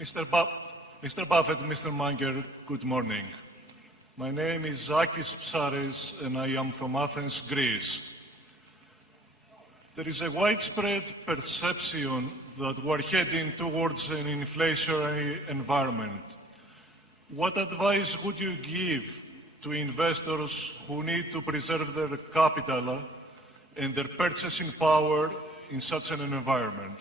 Mr. Buffett, Mr. Munger, good morning. My name is Akis Psaris and I am from Athens, Greece. There is a widespread perception that we're heading towards an inflationary environment. What advice would you give to investors who need to preserve their capital and their purchasing power in such an environment?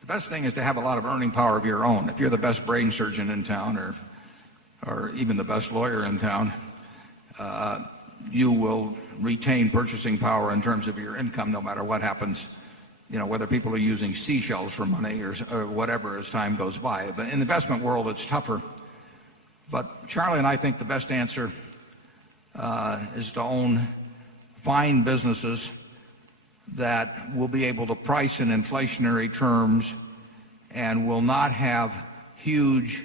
The best thing is to have a lot of earning power of your own. If you're the best brain surgeon in town or even the best lawyer in town, you will retain purchasing power in terms of your income no matter what happens, whether people are using seashells for money or whatever as time goes by. But in the investment world, it's tougher. But Charlie and I think the best answer is to own fine businesses that will be able to price in inflationary terms and will not have huge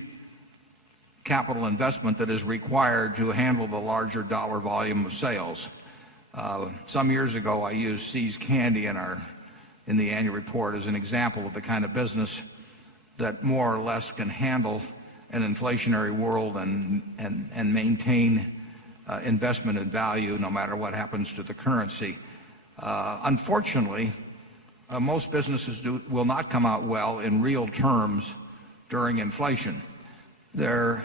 capital investment that is required to handle the larger dollar volume of sales. Some years ago, I used See's Candy in the annual report as an example of the kind of business that more or less can handle an inflationary world and maintain investment and value no matter what happens to the currency. Unfortunately, most businesses will not come out well in real terms during inflation. Their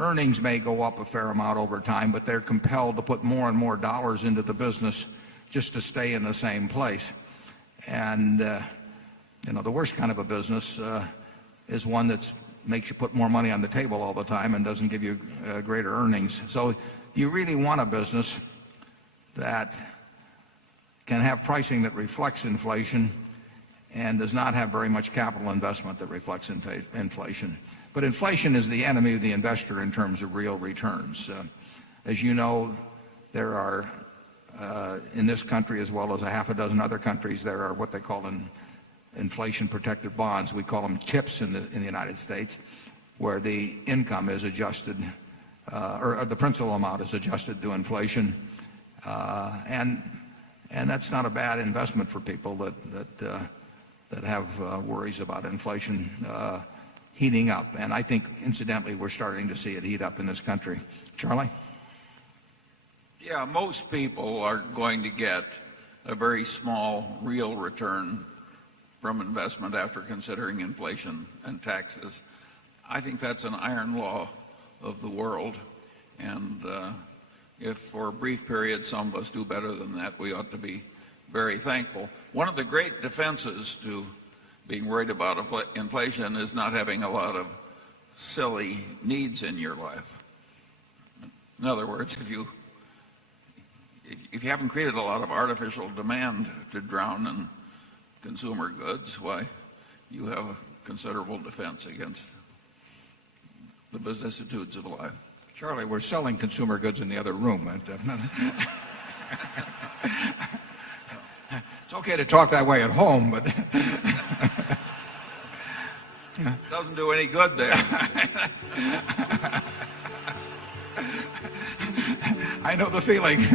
earnings may go up a fair amount over time, but they're compelled to put more and more dollars into the business just to stay in the same place. And the worst kind of a business is one that makes you put more money on the table all the time and doesn't give you greater earnings. So you really want a business that can have pricing that reflects inflation and does not have very much capital investment that reflects inflation. But inflation is the enemy of the investor in terms of real returns. As you know, there are, in this country as well as a half a dozen other countries, there are what they call inflation-protected bonds. We call them TIPS in the United States, where the income is adjusted, or the principal amount is adjusted to inflation. And that's not a bad investment for people that have worries about inflation heating up. And I think, incidentally, we're starting to see it heat up in this country. Charlie? Yeah, most people are going to get a very small real return from investment after considering inflation and taxes. I think that's an iron law of the world. And if for a brief period some of us do better than that, we ought to be very thankful. One of the great defenses to being worried about inflation is not having a lot of silly needs in your life. In other words, if you haven't created a lot of artificial demand to drown in consumer goods, why, you have a considerable defense against the vicissitudes of life. Charlie, we're selling consumer goods in the other room. It's okay to talk that way at home, but doesn't do any good there. I know the feeling.